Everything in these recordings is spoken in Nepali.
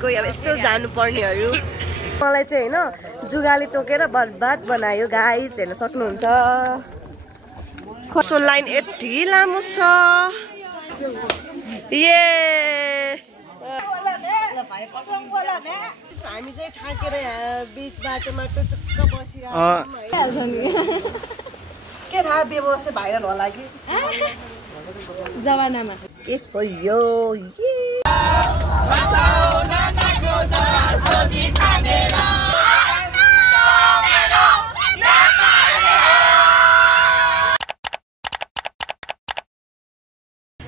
कोही अब यस्तो जानुपर्नेहरू मलाई चाहिँ हैन जुगाली टोकेर बर्बाद बनायो गाइस हेर्न सक्नुहुन्छ खसो लाइन यति लामो छ ये हामी चाहिँ ठाकेर यहाँ बीच बाटोमा टुचुक्क बसिरहेछौँ के थाहा व्यवस्था भाइरल होला कि जमानामा के हो यो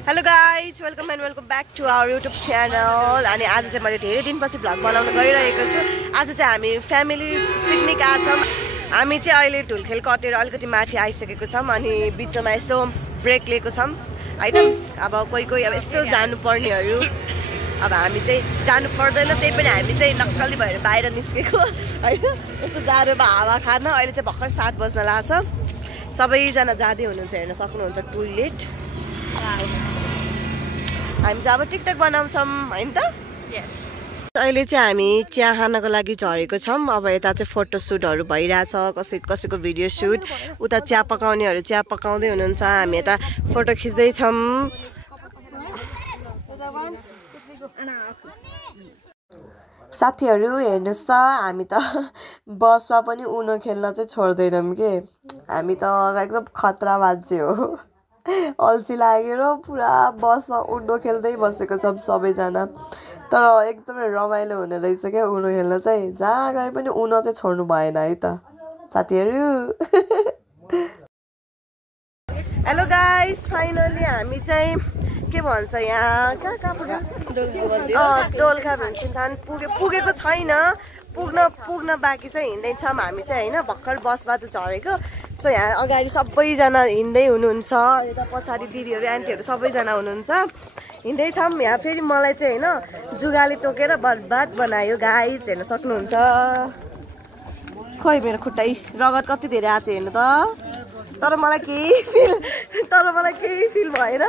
hello guys welcome and welcome back to our YouTube channel अनि आज चाहिँ मैले धेरै दिनपछि भ्लग बनाउन गइरहेको छु आज चाहिँ हामी फ्यामिली पिकनिक आछौँ हामी चाहिँ अहिले ढुलखेल कटेर अलिकति माथि आइसकेको छौँ अनि बिचमा यसो ब्रेक लिएको छौँ हैन अब कोही कोही अब यस्तो जानुपर्नेहरू अब हामी चाहिँ जानु पर्दैन त्यही पनि हामी चाहिँ नक्कली भएर बाहिर निस्केको हैन यस्तो जाडोमा हावा खान अहिले चाहिँ भर्खर 7 बज्न लाग्छ सबैजना जाँदै हुनुहुन्छ हेर्न सक्नुहुन्छ टोइलेट हामी चाहिँ अब टिकटक बनाउँछौँ हैन त अहिले चाहिँ हामी चिया खानको लागि झरेको छौँ अब यता चाहिँ फोटोसुटहरू भइरहेछ कसैको भिडियो सुट उता चिया पकाउनेहरू चिया पकाउँदै हुनुहुन्छ हामी यता फोटो खिच्दैछौँ साथीहरू हेर्नुहोस् त हामी त बसमा पनि उनो खेल्न चाहिँ छोड्दैनौँ के हामी त एकदम खतरा मान्छे हो अल्छी लागेर पुरा बसमा उनो खेल्दै बसेको छौँ सबैजना तर एकदमै रमाइलो हुने रहेछ क्या उनो खेल्न चाहिँ जहाँ गए पनि उनो चाहिँ छोड्नु भएन है त साथीहरू हेलो गाइस फाइनली हामी चाहिँ के भन्छ यहाँ कहाँ पुग्यो दोलखा भीमसिंहथान पुगेको छैन पुग्न बाँकी चाहिँ हिँड्दैछौँ हामी चाहिँ हैन भर्खर बसबाट झरेको सो यहाँ अगाडि सबैजना हिँड्दै हुनुहुन्छ यता पछाडि दिदीहरू आन्टीहरू सबैजना हुनुहुन्छ हिँड्दैछौँ यहाँ फेरि मलाई चाहिँ हैन जुगाली टोकेर बर्बाद बनायो गाइस हेर्न सक्नुहुन्छ खोइ मेरो खुट्टा रगत कति धेरै आएको छ हेर्नु त तर मलाई केही फिल भएन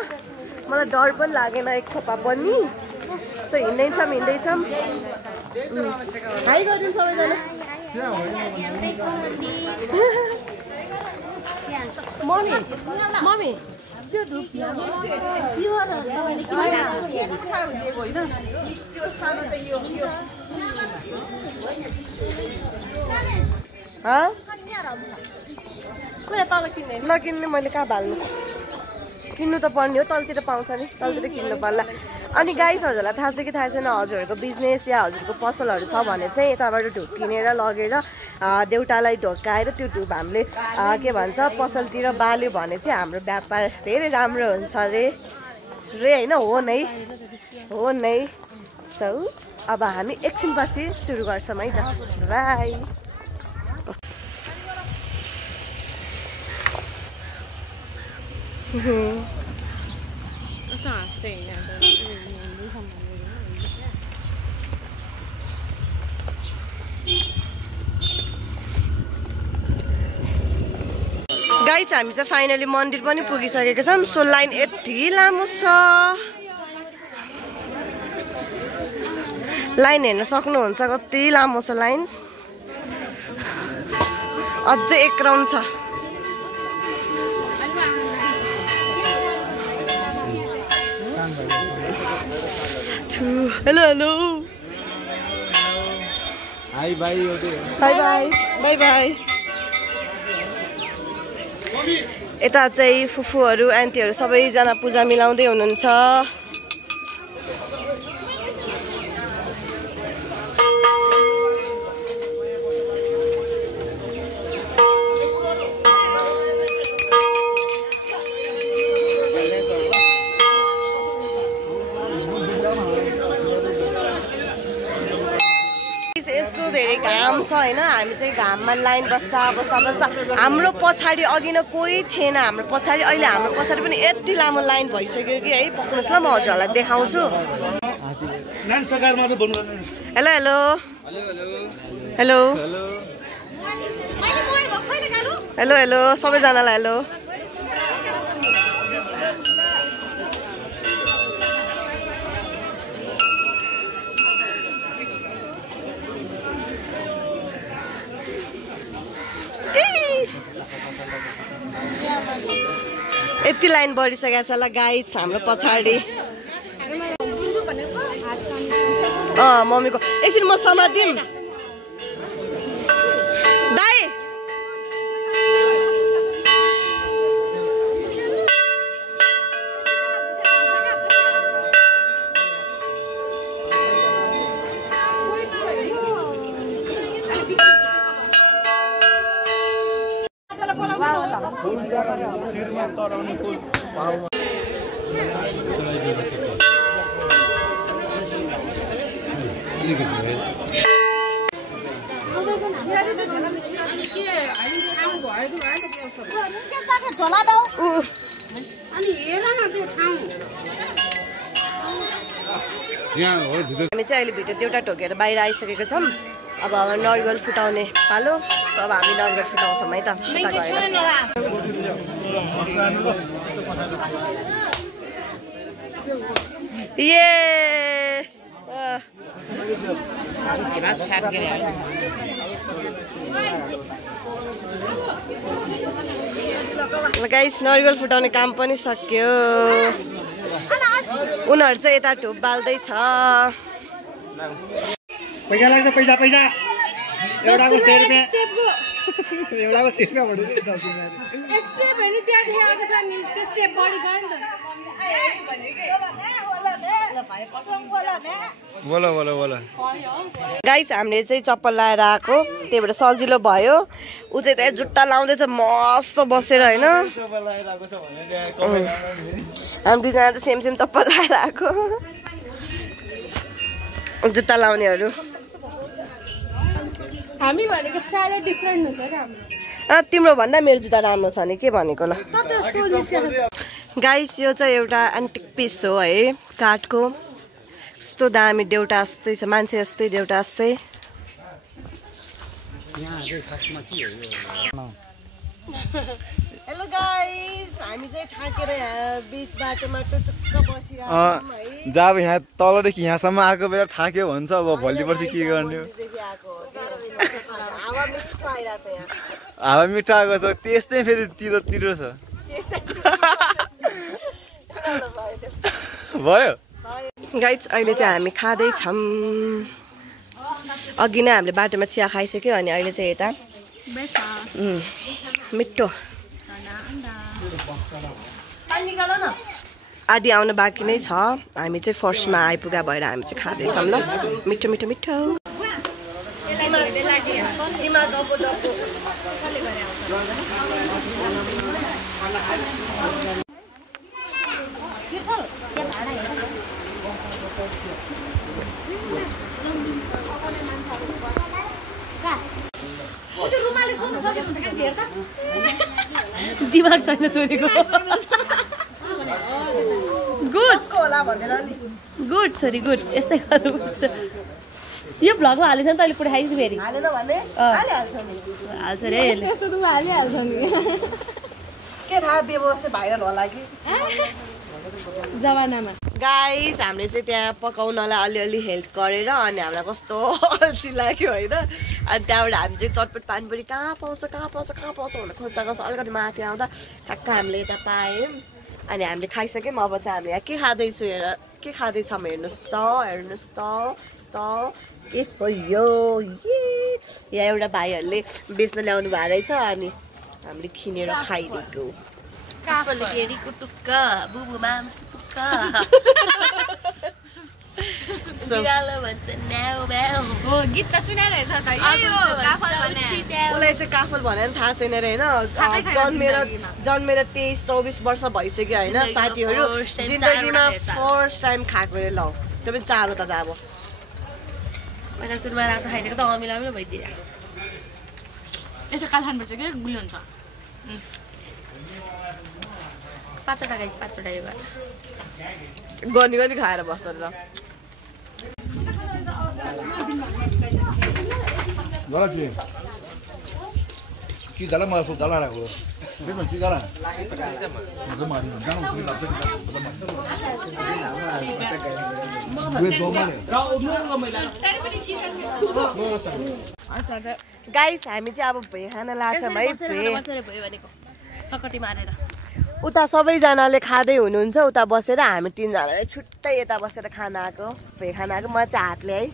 मलाई डर पनि लागेन एक थोपा पनि सो हिँड्दैछौँ हाई गरिदिनु सबैजना मम्मी त्यो धुप नकिन्ने मैले कहाँ भाल्नु किन्नु त पर्ने हो तलतिर पाउँछ नि तलतिर किन्नु पर्ला अनि गाइस हजुरलाई थाहा छ कि थाहा छैन हजुरहरूको बिजनेस या हजुरको पसलहरू छ भने चाहिँ यताबाट धुप किनेर लगेर देउटालाई ढोकाएर त्यो धुप हामीले के भन्छ पसलतिर बाल्यो भने चाहिँ हाम्रो व्यापार धेरै राम्रो हुन्छ रे हैन हो नै सो अब हामी एकछिनपछि सुरु गर्छौँ है त बाई गाइस हामी चाहिँ फाइनली मन्दिर पनि पुगिसकेका छौँ सो लाइन यति लामो छ लाइन हेर्न सक्नुहुन्छ कति लामो छ लाइन अझै एक राउन्ड छ हेलो हाई बाई यता चाहिँ फुफूहरू आन्टीहरू सबैजना पूजा मिलाउँदै हुनुहुन्छ यस्तो धेरै घाम छ हैन हामी चाहिँ घाममा लाइन बस्दा हाम्रो पछाडि अघि न कोही थिएन हाम्रो पछाडि अहिले हाम्रो पछाडि पनि यति लामो लाइन भइसक्यो कि है पक्नुस् ल म हजुरलाई देखाउँछु हेलो सबैजनालाई हेलो कति लाइन बढिसकेको छ ल गाइस हाम्रो पछाडि मम्मीको एकछिन म समातिम दाइ हामी चाहिँ अहिले भिडियो देउटा ढोकेर बाहिर आइसकेको छौँ अब नरिवल फुटाउने पालो अब हामी नरिवल फुटाउँछौँ है त गाइस नरिवल फुटाउने काम पनि सक्यो उनीहरू चाहिँ यता ढोप बाल्दैछ पैसा लाग्छ पैसा पैसा एउटाको 100 रुपैयाँ एउटाको 100 रुपैयाँ भन्दै एक स्टेप हेर्नु त्यहाँ देखाएको छ नि त्यो स्टेप बढी गयो नि त बोला बोला बोला गाइस हामीले चाहिँ चप्पल लाएर आएको त्यही भएर सजिलो भयो उ चाहिँ त्यहाँ जुत्ता लाउँदैछ मस्त बसेर हैन हामी दुईजना त सेम सेम चप्पल लाएर आएको जुत्ता लाउनेहरू हामी भनेको स्टाइल डिफरेन्ट हुन्छ के हाम्रो तिम्रो भन्दा मेरो जुत्ता राम्रो छ नि के भनेको ल गाइस यो चाहिँ एउटा एन्टिक पिस हो है काठको कस्तो दामी देउटा जस्तै छ मान्छे जस्तै देउटा जस्तै हेलो गाइस हामी चाहिँ ठाकेर यहाँ बीच बाटोमा टुटुक्क बसिरहेको छौं है जब यहाँ तलदेखि यहाँसम्म आएको बेला ठाक्यो भन्छ अब भोलि पर्सि के गर्ने हावा मिठो आएको छ त्यस्तै फेरि तिरो तिरो छ भयो गाइस अहिले चाहिँ हामी खाँदैछौँ अघि नै हामीले बाटोमा चिया खाइसक्यो अनि अहिले चाहिँ यता मिठो आदि आउन बाँकी नै छ हामी चाहिँ फर्स्टमा आइपुगा भएर हामी चाहिँ खाँदैछौँ ल मिठो मिठो मिठो दिमाग छैन छोरीको गुड गुड छोरी गुड यस्तै गर्नुपर्छ यो भ्लगमा हालेछ नि तैँले पुरा खाइस् फेरि हालेन भने हाल्छ रे त्यस्तो त हालिहाल्छ नि के थाहा व्यवस्था भाइरल होला कि जमानामा गाइस हामीले चाहिँ त्यहाँ पकाउनलाई अलिअलि हेल्प गरेर अनि हामीलाई कस्तो अल्छी लाग्यो होइन अनि त्यहाँबाट हामी चाहिँ चटपट पानीपुरी कहाँ पाउँछ भनेर खोज्दा खोज्दा अलिकति माथि आउँदा ठ्याक्क हामीले यता पायौँ अनि हामीले खाइसक्यौँ अब चाहिँ हामीले यहाँ के खाँदैछौँ हेर के खाँदैछौँ हेर्नुहोस् त के हो यो यहाँ एउटा भाइहरूले बेच्न ल्याउनु भएको रहेछ अनि हामीले किनेर खाइदिएको गीत त सुनाइरहेछ त उसलाई चाहिँ काफल भने पनि थाहा छैन रे होइन जन्मेर 23-24 वर्ष भइसक्यो होइन साथीहरू जिन्दगीमा फर्स्ट टाइम खाएको रे ल त्यो पनि चारो त जाब पहिला सुरुमा रातो खाइदिएको त अमिला पनि भइदियो यसो काल खानुपर्छ कि गुलियो हुन्छ 5वटा गाइस 5वटा यो गनी गनी खाएर बस्छ र कि जाला मलाई फुल जाला राख्यो त्यसमा के जाला गाइस हामी चाहिँ अब भे खान लाग्छ है भे भयो भनेको सकटी मारेर उता सबैजनाले खाँदै हुनुहुन्छ उता बसेर हामी 3 जनाले छुट्टै यता बसेर खाना आएको खाना आएको म चाहिँ हातले है।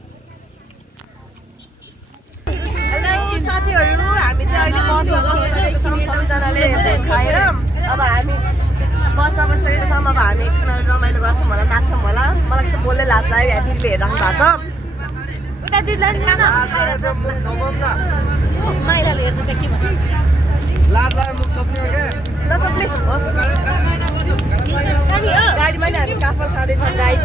हेलो साथीहरू हामी चाहिँ अहिले बसमा बसिसकेको छौँ सबैजनाले भोज खाएर अब हामी बसमा बसिसकेको छौँ। अब हामी एकछिन रमाइलो गर्छौँ होला नाच्छौँ होला मलाई चाहिँ बोल्दै लाज लाग्यो यहाँ दिदीले हेरिराख्नु भएको छ उता दिदीलाई नचक्ने होस् गाडीमा नि हामी काफल खाँदैछौँ गाइज